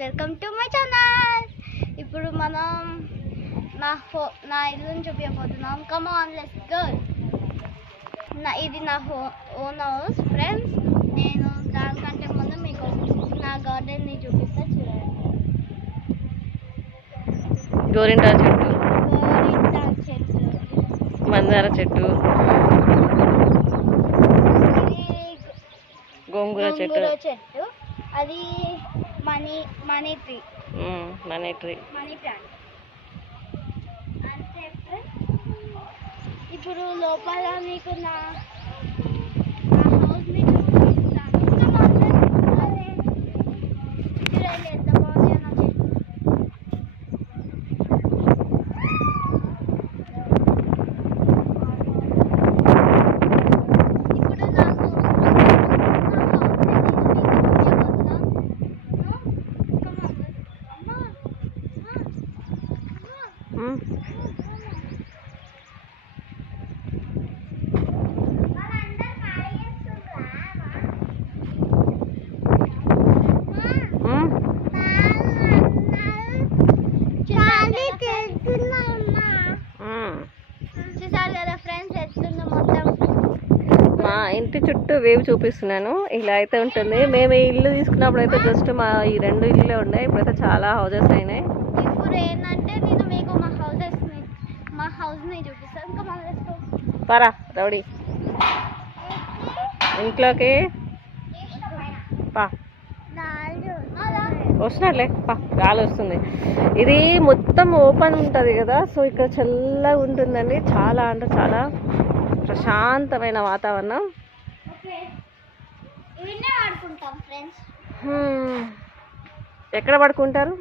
Welcome to my channel. ఇప్పుడు మనం నా ఇల్లుని చూపించబోతున్నాం. Come on let's go. ఇది నా ఓన్ హౌస్ ఫ్రెండ్స్. నేను దానికంటే ముందు మీకు నా గార్డెన్ని చూపిస్తా, చూడండి. గోరింటా చెట్టు, మందార చెట్టు, గోంగూర చెట్టు, అది మనీ ట్రీ. మనీ ప్లాంట్ అంతే ఫ్రెండ్స్. ఇప్పుడు లోపల మీకు నా హౌస్ని చూపిస్తాను. చూడండి ఎంత బాగుంది నా చెట్టు. చూసారు కదా ఫ్రెండ్స్, ఎట్లుందో మొత్తం. మా ఇంటి చుట్టూ వేవ్ చూపిస్తున్నాను. ఇలా అయితే ఉంటుంది. మేము ఈ ఇల్లు తీసుకున్నప్పుడు అయితే జస్ట్ మా ఈ 2 ఇళ్ళే ఉన్నాయి. ఇప్పుడైతే చాలా హౌజెస్ అయినాయి. ఇప్పుడు ఏంటంటే నేను మీకు మా హౌస్ని చూపిస్తాను. ఇంకా మన పరా రౌడీ ఇంట్లోకి పా వస్తున్నాడులే, పా గాలి వస్తుంది. ఇది మొత్తం ఓపెన్ ఉంటుంది కదా, సో ఇక్కడ చల్లగా ఉంటుందండి. చాలా అంటే చాలా ప్రశాంతమైన వాతావరణం. ఎక్కడ పడుకుంటారు?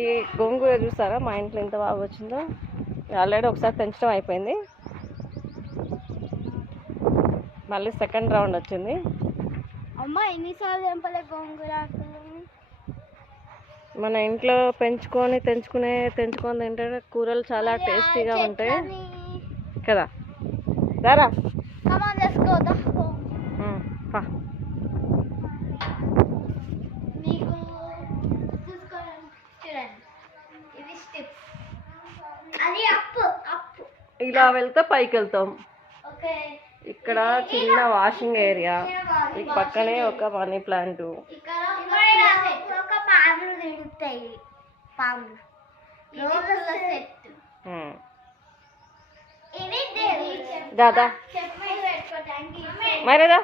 ఈ గోంగూర చూస్తారా మా ఇంట్లో ఎంత బాగా వచ్చిందో. ఆల్రెడీ ఒకసారి పెంచడం అయిపోయింది, మళ్ళీ సెకండ్ రౌండ్ వచ్చింది. అమ్మా ఎన్నిసార్లు తెంపలే గోంగూర. మన ఇంట్లో పెంచుకొని తింటే కూరలు చాలా టేస్టీగా ఉంటాయి కదా. దారా ఇలా వెళ్తే పైకి వెళ్తాం. ఇక్కడ చిన్న వాషింగ్ ఏరియా, ఈ పక్కనే ఒక మనీ ప్లాంట్. దాదా మరేదా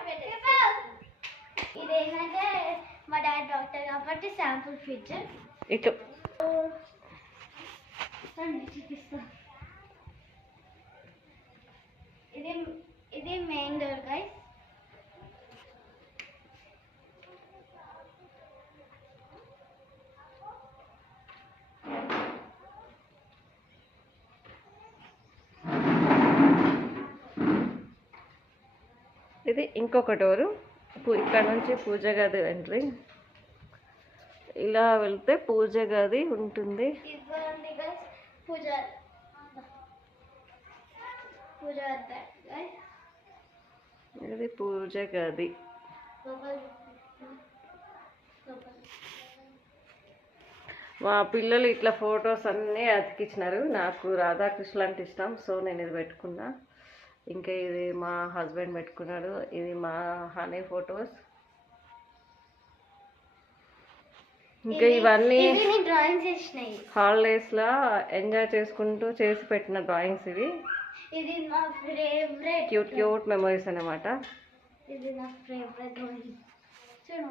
ఇదేంటంటే మా డాడీ డాక్టర్ కాబట్టి శాంపుల్ ఫ్రిడ్జ్ ఇటు చూపిస్తా. ఇది మెయిన్ డోర్ గైస్. ఇది ఇంకొక డోరు. ఇక్కడ నుంచి పూజ గది ఎంట్రీ. ఇలా వెళ్తే పూజ గది ఉంటుంది. ఇది పూజ గది. మా పిల్లలు ఇట్లా ఫొటోస్ అన్నీ అతికిచ్చినారు. నాకు రాధాకృష్ణ అంటే ఇష్టం, సో నేను ఇది పెట్టుకున్నా. ఇంకా ఇది మా హస్బెండ్ పెట్టుకున్నాడు. ఇది మా హనీ ఫొటోస్. ఇంకా ఇవన్నీ హాలిడేస్లో ఎంజాయ్ చేసుకుంటూ చేసి పెట్టిన డ్రాయింగ్స్ ఇవి. ఇది నా ఫేవరెట్ క్యూట్ మెమరీస్ అన్నమాట. ఇది నా ఫేవరెట్ డ్రాయింగ్. చూడు,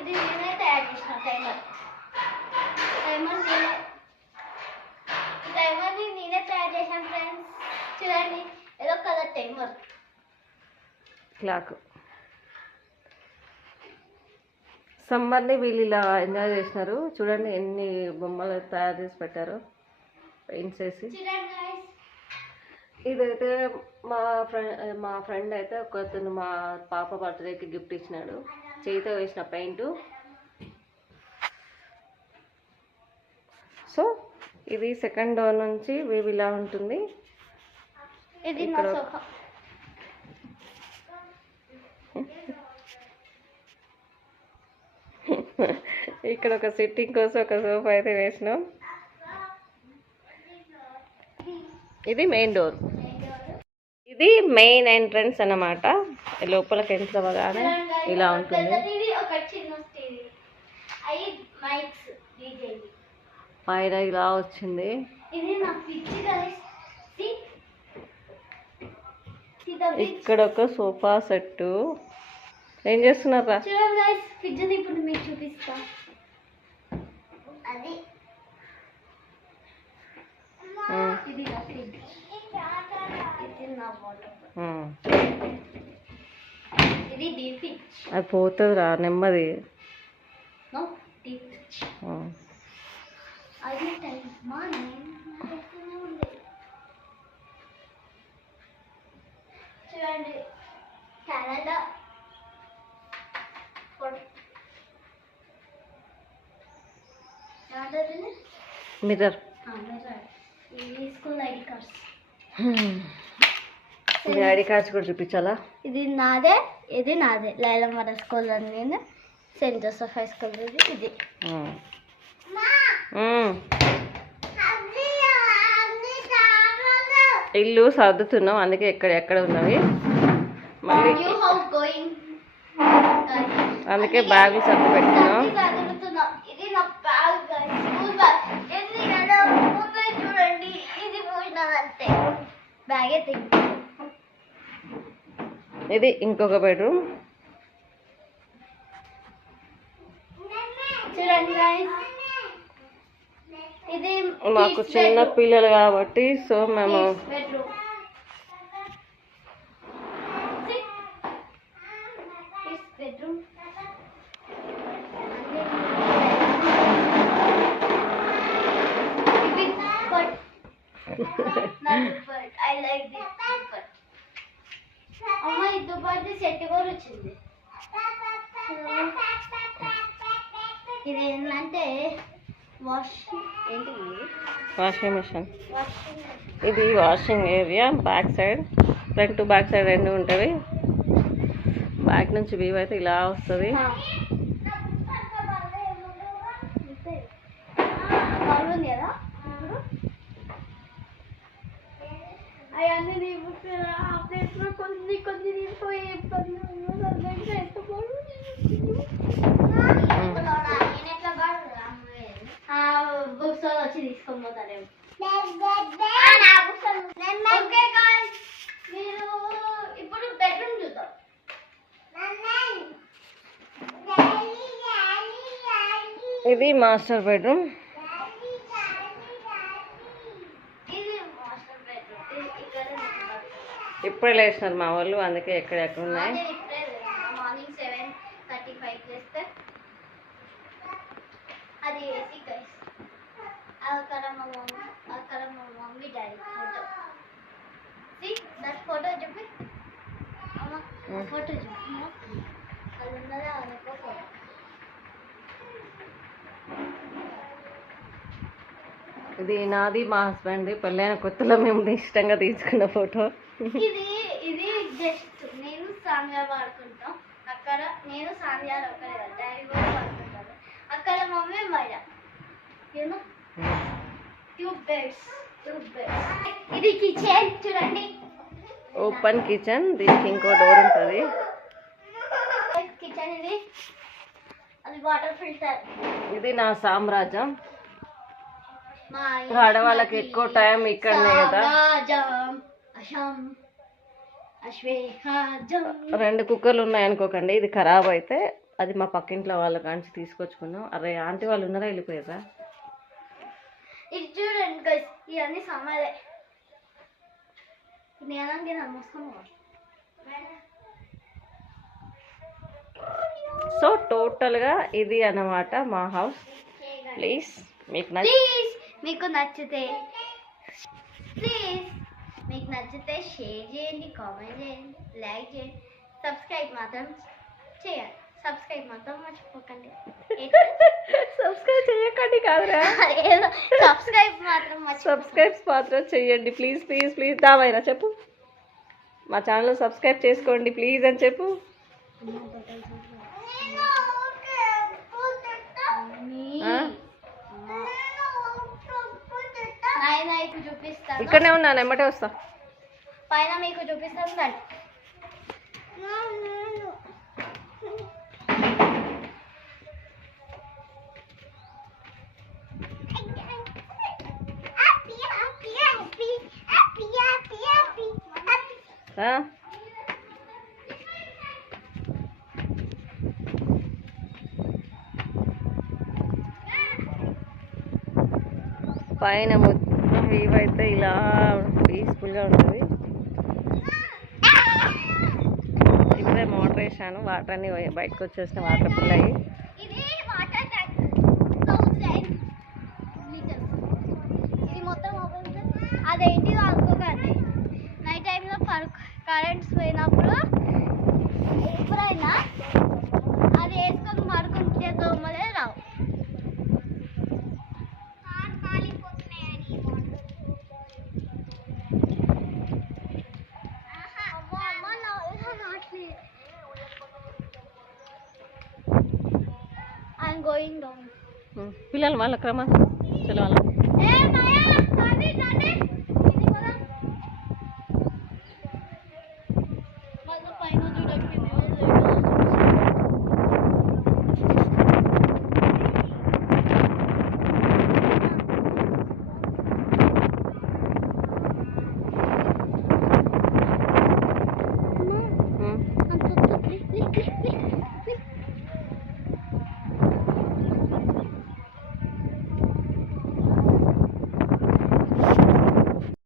ఇది నేనే తయారు చేసిన టైమర్ని నేనే తయారు చేశాను ఫ్రెండ్స్. చూడండి, ఏదో కలర్ టైమర్ క్లాక్. సమ్మర్ని వీళ్ళు ఇలా ఎంజాయ్ చేసినారు. చూడండి ఎన్ని బొమ్మలు తయారు చేసి పెట్టారు పెయింట్స్ వేసి. ఇదైతే మా ఫ్రెండ్ అయితే ఒకతను మా పాప బర్త్డేకి గిఫ్ట్ ఇచ్చినాడు, చేతితో వేసిన పెయింట్. సో ఇది సెకండ్ డోర్ నుంచి వేవ్ ఇలా ఉంటుంది. ఇది నా సోఫా. ఇక్కడ ఒక సిట్టింగ్ కోసం ఒక సోఫా అయితే వేసినాం. ఇది మెయిన్ డోర్, ఇది మెయిన్ ఎంట్రన్స్ అన్నమాట. లోపలికి ఎంటర్ అవ్వగానే ఇలా ఉంటుంది. పైన ఇలా వచ్చింది. ఇక్కడ ఒక సోఫా సెట్. ఏం చేస్తున్నారా? ఇప్పుడు మీకు చూపిస్తా. అది ఇది నా ఫ్రిడ్జ్, ఇది నా వాటర్, ఇది డీప్ ఫ్రిడ్జ్. అది పోతుంది రా నెమ్మది. No deep fridge. అది టైం మార్నింగ్ ఉంది. చూడండి కెనడా మిర్రర్. ఇది స్కూల్ ఐడి కార్డ్స్. ఇది ఐడి కార్డ్స్ కూడా చూపించాలా? ఇది నాదే, ఇది నాదే. లైలమ్మర స్కూల్ అని నేను సెయింట్ జోసెఫ్ హై స్కూల్. ఇది ఇల్లు సర్దుతున్నాం, అందుకే ఎక్కడ ఉన్నవి మళ్ళీ, అందుకే బ్యాగులు సర్దు పెట్టుకున్నాం. ఇది నా బ్యాగ్, స్కూల్ బ్యాగ్. చూడండి ఇది పోయినదంతే, బ్యాగే తింది. ఇది ఇంకొక బెడ్రూమ్. చూడండి గైస్, ఇది మాకు చిన్న పిల్లలు కాబట్టి సో మేము bedroom. Bedroom I like this. అమ్మ ఇటు పాటు సెట్ కూడా వచ్చింది. ఇది ఏంటంటే వాషింగ్ మిషన్. ఇది washing area. Back side, front back side రెండు ఉంటుంది. బ్యాక్ నుంచి వ్యూ అయితే ఇలా వస్తుంది. అవన్నీ కొన్ని కొన్ని బుక్స్ వచ్చి తీసుకొని పోతారేమో. మీరు ఇప్పుడు బెడ్రూమ్ చూద్దాం. ఇది మాస్టర్ బెడ్రూమ్. ఇప్పుడే లేచినారు మా వాళ్ళు, అందుకే ఎక్కడెక్కడ ఉన్నాయి. మార్నింగ్ 7:35 లేస్తే అది ఏసీ గైస్. అక్కడ మా mummy daddy photo. That photo చెప్పి అమ్మ, ఫోటో చెప్పి అది ఉన్నదా అనుకో ఫోటో. ఇది నాది మా హస్బెండ్ది. పెళ్ళైన కొత్తలో మేము ఇష్టంగా తీసుకున్న ఫోటో. ఇది ఇది జస్ట్ నేను సాంగ్గా వాడుకుంటాం. అక్కడ నేను సాంగ్గా ఒక్కడే కదా, డాడీ కూడా వాడుకుంటారు. అక్కడ మమ్మీ మైదా, యూనో, ట్యూబ్ బెడ్స్. ఇది కిచెన్ చూడండి, ఓపెన్ కిచెన్. దీనికి ఇంకో డోర్ ఉంటుంది. కిచెన్ ఇది, అది వాటర్ ఫిల్టర్. ఇది నా సామ్రాజ్యం. ఆడవాళ్ళకి ఎక్కువ టైం ఇక్కడనే కదా. రెండు కుక్కర్లు ఉన్నాయి అనుకోకండి. ఇది ఖరాబ్ అయితే అది మా పక్కింట్లో వాళ్ళ కాంచి తీసుకొచ్చుకున్నాం. అరే ఆంటీ వాళ్ళు ఉన్నారా, వెళ్ళిపోయారా? ఇది చూడండి గైస్, ఇవన్నీ సామాన్లే. సో టోటల్గా ఇది అన్నమాట మా హౌస్. ప్లీజ్ మీకు నచ్చితే షేర్ చేయండి, కామెంట్ చేయండి, లైక్ చేయండి, సబ్స్క్రైబ్ మాత్రం చేయండి. సబ్స్క్రైబ్ మాత్రం మర్చిపోకండి. సబ్స్క్రైబ్ చేయకండి కాదురా, సబ్స్క్రైబ్ మాత్రం చేయండి ప్లీజ్ ప్లీజ్ ప్లీజ్. దావైనా చెప్పు, మా ఛానల్ సబ్స్క్రైబ్ చేసుకోండి ప్లీజ్ అని చెప్పు. మీకు చూపిస్తాను. ఇక్కడనే ఉన్నాను, ఎమ్మటే వస్తా. పైన మీకు చూపిస్తాను రండి. ఆ? పైన మొత్తం వ్యూ అయితే ఇలా పీస్ఫుల్గా ఉంటుంది. ఇప్పుడే మోటార్ వేసాను, వాటర్ అన్ని బయటకు వచ్చేసిన వాటర్ ఫుల్ అయ్యి. ఇది వాటర్ ట్యాంక్ 1000 లీటర్స్. ఇది మొత్తం ఓపెన్. అదేంటి అనుకోకండి, నైట్ టైంలో కరెంట్స్ పోయినప్పుడు ఎప్పుడైనా అది వేసుకొని పడుకుంటే దోమలే రావు. I'm going down. పిల్లలు వాళ్ళ క్రమం చలో వాళ్ళ Hey Maya, Gandhi.